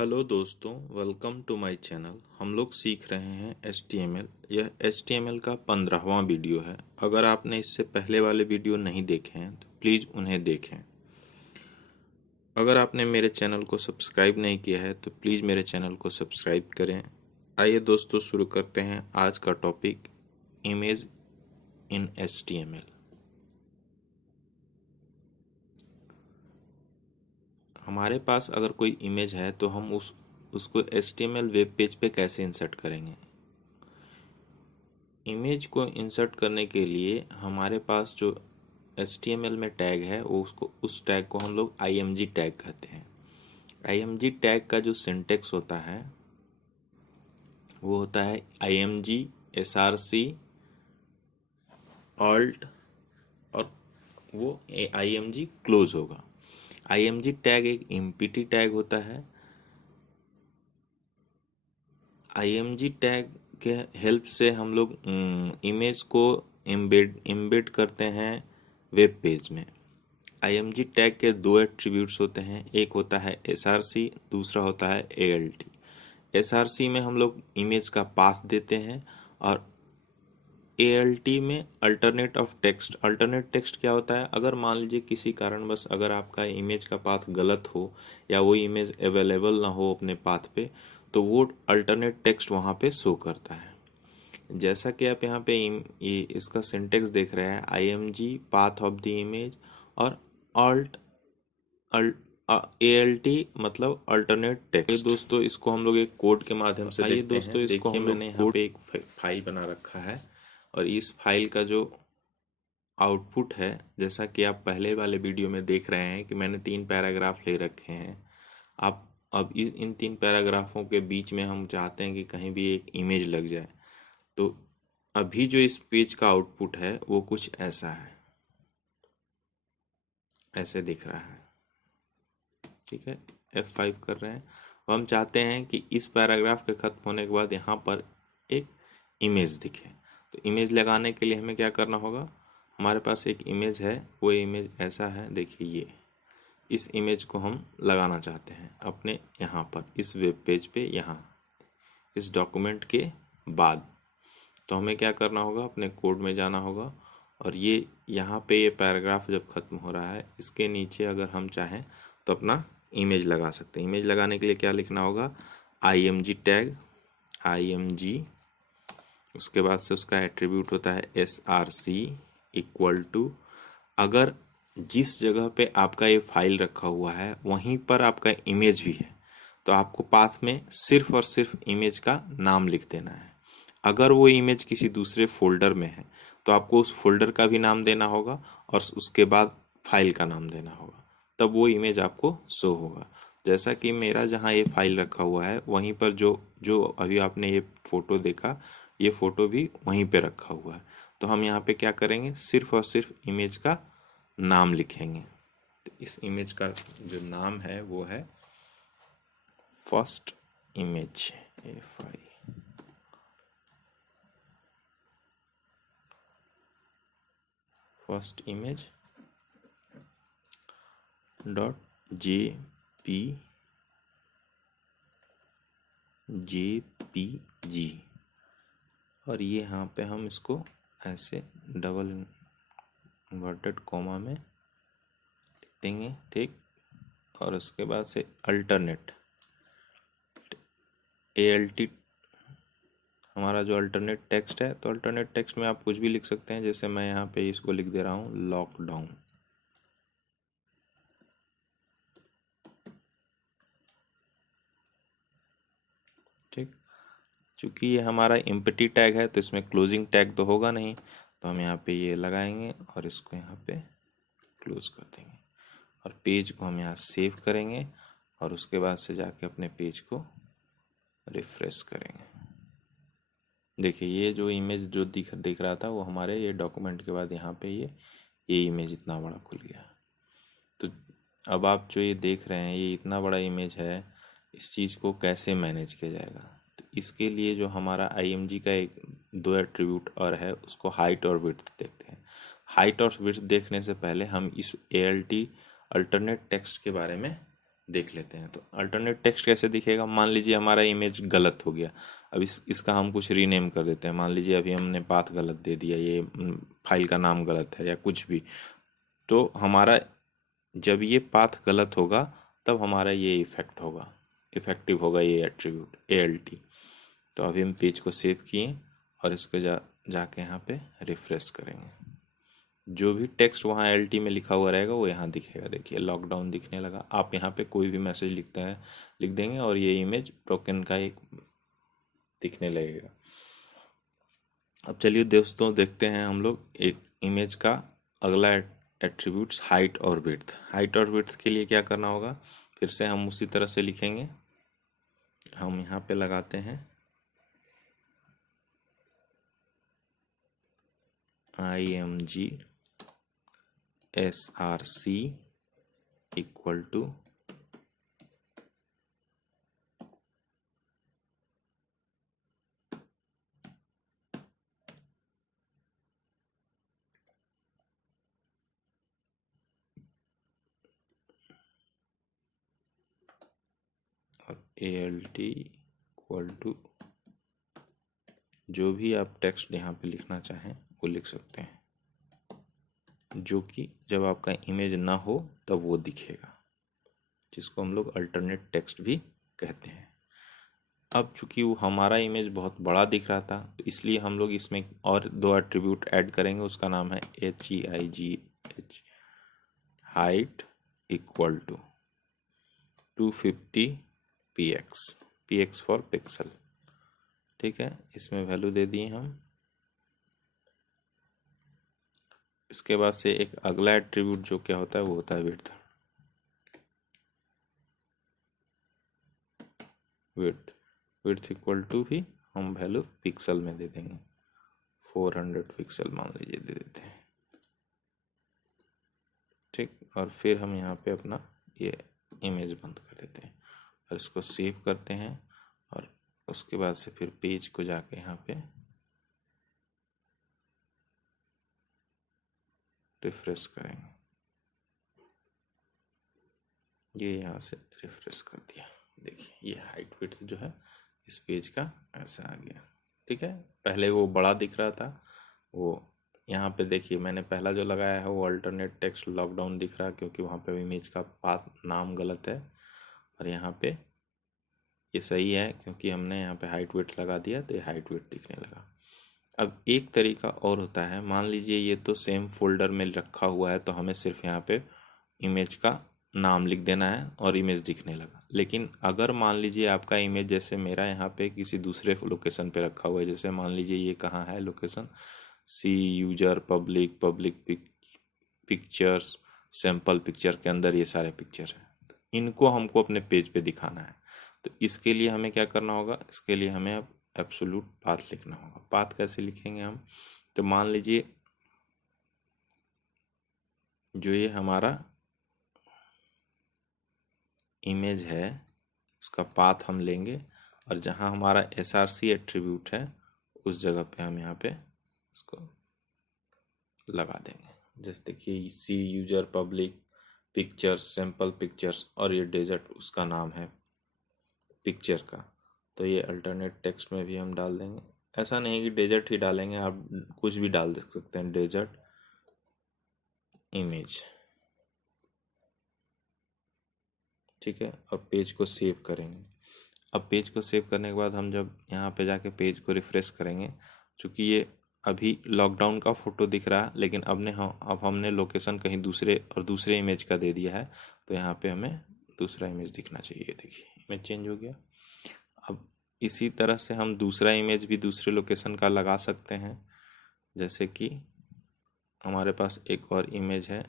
Hello दोस्तों, welcome to my channel. हम लोग सीख रहे हैं HTML। यह HTML का 15वां वीडियो है। अगर आपने इससे पहले वाले वीडियो नहीं देखे हैं तो प्लीज़ उन्हें देखें। अगर आपने मेरे चैनल को सब्सक्राइब नहीं किया है तो प्लीज़ मेरे चैनल को सब्सक्राइब करें। आइए दोस्तों, शुरू करते हैं आज का टॉपिक, इमेज इन HTML। हमारे पास अगर कोई इमेज है तो हम उसको HTML वेब पेज पे कैसे इंसर्ट करेंगे। इमेज को इंसर्ट करने के लिए हमारे पास जो HTML में टैग है वो उस टैग को हम लोग img टैग कहते हैं। img टैग का जो सिंटेक्स होता है वो होता है img src alt और वो img क्लोज होगा। img टैग एक इम्पिटी टैग होता है। img टैग के हेल्प से हम लोग इमेज को एम्बेड करते हैं वेब पेज में। img टैग के दो एट्रीब्यूट्स होते हैं, एक होता है src, दूसरा होता है alt। src में हम लोग इमेज का पाथ देते हैं और alt में alternate of text. Alternate text क्या होता है, अगर मान लीजिए किसी कारणवश अगर आपका इमेज का पाथ गलत हो या वो इमेज अवेलेबल ना हो अपने पाथ पे, तो वो अल्टरनेट टेक्स्ट वहाँ पे शो करता है। जैसा कि आप यहाँ पे ये इसका सिंटेक्स देख रहे हैं, img path of the image और alt alt मतलब अल्टरनेट टेक्स्ट। आइए दोस्तों, इसको हम लोग एक कोड के माध्यम से देखते हैं। दोस्तों, इसको हम मैंने यहाँ पे एक फाइल बना रखा है और इस फाइल का जो आउटपुट है, जैसा कि आप पहले वाले वीडियो में देख रहे हैं कि मैंने 3 पैराग्राफ ले रखे हैं। आप अब इन 3 पैराग्राफों के बीच में हम चाहते हैं कि कहीं भी एक इमेज लग जाए। तो अभी जो इस पेज का आउटपुट है वो कुछ ऐसा है, ऐसे दिख रहा है। ठीक है, F5 कर रहे हैं और हम चाहते हैं कि इस पैराग्राफ के खत्म होने के बाद यहाँ पर एक इमेज दिखे। तो इमेज लगाने के लिए हमें क्या करना होगा, हमारे पास एक इमेज है, वो इमेज ऐसा है, देखिए ये इस इमेज को हम लगाना चाहते हैं अपने यहाँ पर इस वेब पेज पे, यहाँ इस डॉक्यूमेंट के बाद। तो हमें क्या करना होगा, अपने कोड में जाना होगा और ये यहाँ पे ये पैराग्राफ जब ख़त्म हो रहा है इसके नीचे अगर हम चाहें तो अपना इमेज लगा सकते हैं। इमेज लगाने के लिए क्या लिखना होगा, img टैग img, उसके बाद से उसका एट्रीब्यूट होता है src इक्वल टू, अगर जिस जगह पे आपका ये फाइल रखा हुआ है वहीं पर आपका इमेज भी है तो आपको पाथ में सिर्फ और सिर्फ इमेज का नाम लिख देना है। अगर वो इमेज किसी दूसरे फोल्डर में है तो आपको उस फोल्डर का भी नाम देना होगा और उसके बाद फाइल का नाम देना होगा, तब वो इमेज आपको शो होगा। जैसा कि मेरा जहाँ ये फाइल रखा हुआ है वहीं पर जो जो अभी आपने ये फ़ोटो देखा, ये फ़ोटो भी वहीं पे रखा हुआ है। तो हम यहाँ पे क्या करेंगे, सिर्फ और सिर्फ इमेज का नाम लिखेंगे। तो इस इमेज का जो नाम है वो है first image, first image dot jpg और ये यहाँ पे हम इसको ऐसे डबल इन्वर्टेड कॉमा में लिख देंगे। ठीक, और उसके बाद से अल्टरनेट alt हमारा जो अल्टरनेट टेक्स्ट है, तो अल्टरनेट टेक्स्ट में आप कुछ भी लिख सकते हैं। जैसे मैं यहाँ पे इसको लिख दे रहा हूँ लॉकडाउन। ठीक, चूँकि ये हमारा एम्प्टी टैग है तो इसमें क्लोजिंग टैग तो होगा नहीं, तो हम यहाँ पे ये लगाएंगे और इसको यहाँ पे क्लोज कर देंगे और पेज को हम यहाँ सेव करेंगे और उसके बाद से जाके अपने पेज को रिफ्रेश करेंगे। देखिए ये जो इमेज जो दिख रहा था वो हमारे ये डॉक्यूमेंट के बाद यहाँ पे ये इमेज इतना बड़ा खुल गया। तो अब आप जो ये देख रहे हैं ये इतना बड़ा इमेज है, इस चीज़ को कैसे मैनेज किया जाएगा। तो इसके लिए जो हमारा img का एक दो एट्रीब्यूट और है, उसको हाइट और विड्थ देखते हैं। हाइट और विड्थ देखने से पहले हम इस alt अल्टरनेट टेक्स्ट के बारे में देख लेते हैं। तो अल्टरनेट टेक्स्ट कैसे दिखेगा, मान लीजिए हमारा इमेज गलत हो गया, अब इसका हम कुछ रीनेम कर देते हैं। मान लीजिए अभी हमने पाथ गलत दे दिया, ये फाइल का नाम गलत है या कुछ भी, तो हमारा जब ये पाथ गलत होगा तब हमारा ये इफेक्ट होगा, इफेक्टिव होगा ये एट्रीब्यूट ALT। तो अभी हम पेज को सेव किए और इसको जाके यहाँ पे रिफ्रेश करेंगे। जो भी टेक्स्ट वहाँ LT में लिखा हुआ रहेगा वो यहाँ दिखेगा। देखिए लॉकडाउन दिखने लगा। आप यहाँ पे कोई भी मैसेज लिखते हैं लिख देंगे और ये इमेज ब्रोकन का एक दिखने लगेगा। अब चलिए दोस्तों देखते हैं हम लोग एक इमेज का अगला एट्रीब्यूट्स हाइट और विड्थ। हाइट और विड्थ के लिए क्या करना होगा, फिर से हम उसी तरह से लिखेंगे। हम यहाँ पे लगाते हैं IMG SRC इक्वल टू और ALT इक्वल टू जो भी आप टेक्स्ट यहाँ पे लिखना चाहें वो लिख सकते हैं, जो कि जब आपका इमेज ना हो तब वो दिखेगा, जिसको हम लोग अल्टरनेट टेक्स्ट भी कहते हैं। अब चूंकि वो हमारा इमेज बहुत बड़ा दिख रहा था तो इसलिए हम लोग इसमें और दो एट्रीब्यूट ऐड करेंगे। उसका नाम है HEIGH height equal to 250 px for pixel. ठीक है, इसमें वैल्यू दे दिए हम। इसके बाद से एक अगला एट्रीब्यूट जो क्या होता है वो होता है विड्थ। विड्थ इक्वल टू भी हम वैल्यू पिक्सल में दे देंगे, 400 पिक्सल मान लीजिए दे देते हैं। ठीक, और फिर हम यहाँ पे अपना ये इमेज बंद कर देते हैं और इसको सेव करते हैं। और उसके बाद से फिर पेज को जाके यहाँ पे रिफ्रेश करेंगे। ये यहाँ से रिफ्रेश कर दिया, देखिए ये हाइट विड्थ जो है इस पेज का ऐसा आ गया। ठीक है, पहले वो बड़ा दिख रहा था, वो यहाँ पे देखिए मैंने पहला जो लगाया है वो अल्टरनेट टेक्स्ट लॉकडाउन दिख रहा है क्योंकि वहाँ पे इमेज का पाथ नाम गलत है। और यहाँ पे ये सही है क्योंकि हमने यहाँ पे हाइट विड्थ लगा दिया तो ये हाइट विड्थ दिखने लगा। अब एक तरीका और होता है, मान लीजिए ये तो सेम फोल्डर में रखा हुआ है तो हमें सिर्फ यहाँ पे इमेज का नाम लिख देना है और इमेज दिखने लगा। लेकिन अगर मान लीजिए आपका इमेज जैसे मेरा यहाँ पे किसी दूसरे लोकेशन पे रखा हुआ है, जैसे मान लीजिए ये कहाँ है location, C user public pictures sample picture के अंदर ये सारे पिक्चर हैं, इनको हमको अपने पेज पे दिखाना है। तो इसके लिए हमें क्या करना होगा, इसके लिए हमें अब एब्सोल्यूट पाथ लिखना होगा। पाथ कैसे लिखेंगे हम, तो मान लीजिए जो ये हमारा इमेज है उसका पाथ हम लेंगे और जहाँ हमारा SRC एट्रीब्यूट है उस जगह पे हम यहाँ पे इसको लगा देंगे। जैसे देखिए C user public pictures sample pictures और ये डेजर्ट उसका नाम है पिक्चर का, तो ये अल्टरनेट टेक्स्ट में भी हम डाल देंगे। ऐसा नहीं है कि डेजर्ट ही डालेंगे, आप कुछ भी डाल सकते हैं, डेजर्ट इमेज। ठीक है, अब पेज को सेव करेंगे। अब पेज को सेव करने के बाद हम जब यहाँ पे जाके पेज को रिफ्रेश करेंगे, चूँकि ये अभी लॉकडाउन का फ़ोटो दिख रहा है लेकिन अब हमने लोकेशन कहीं दूसरे और दूसरे इमेज का दे दिया है, तो यहाँ पे हमें दूसरा इमेज दिखना चाहिए। देखिए इमेज चेंज हो गया। अब इसी तरह से हम दूसरा इमेज भी दूसरे लोकेशन का लगा सकते हैं। जैसे कि हमारे पास एक और इमेज है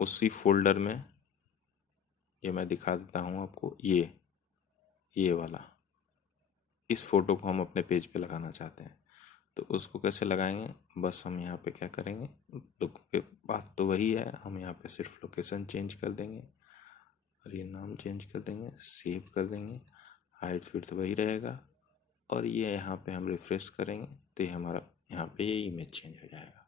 उसी फोल्डर में, ये मैं दिखा देता हूँ आपको। ये वाला इस फोटो को हम अपने पेज पे लगाना चाहते हैं, तो उसको कैसे लगाएंगे, बस हम यहाँ पे क्या करेंगे, लुक पे बात तो वही है, हम यहाँ पे सिर्फ लोकेशन चेंज कर देंगे और ये नाम चेंज कर देंगे, सेव कर देंगे, हाइट विड्थ वही रहेगा और ये यहाँ पे हम रिफ्रेश करेंगे तो ये हमारा यहाँ पे ये इमेज चेंज हो जाएगा।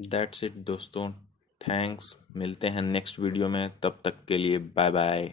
दैट्स इट दोस्तों, थैंक्स, मिलते हैं नेक्स्ट वीडियो में, तब तक के लिए बाय बाय।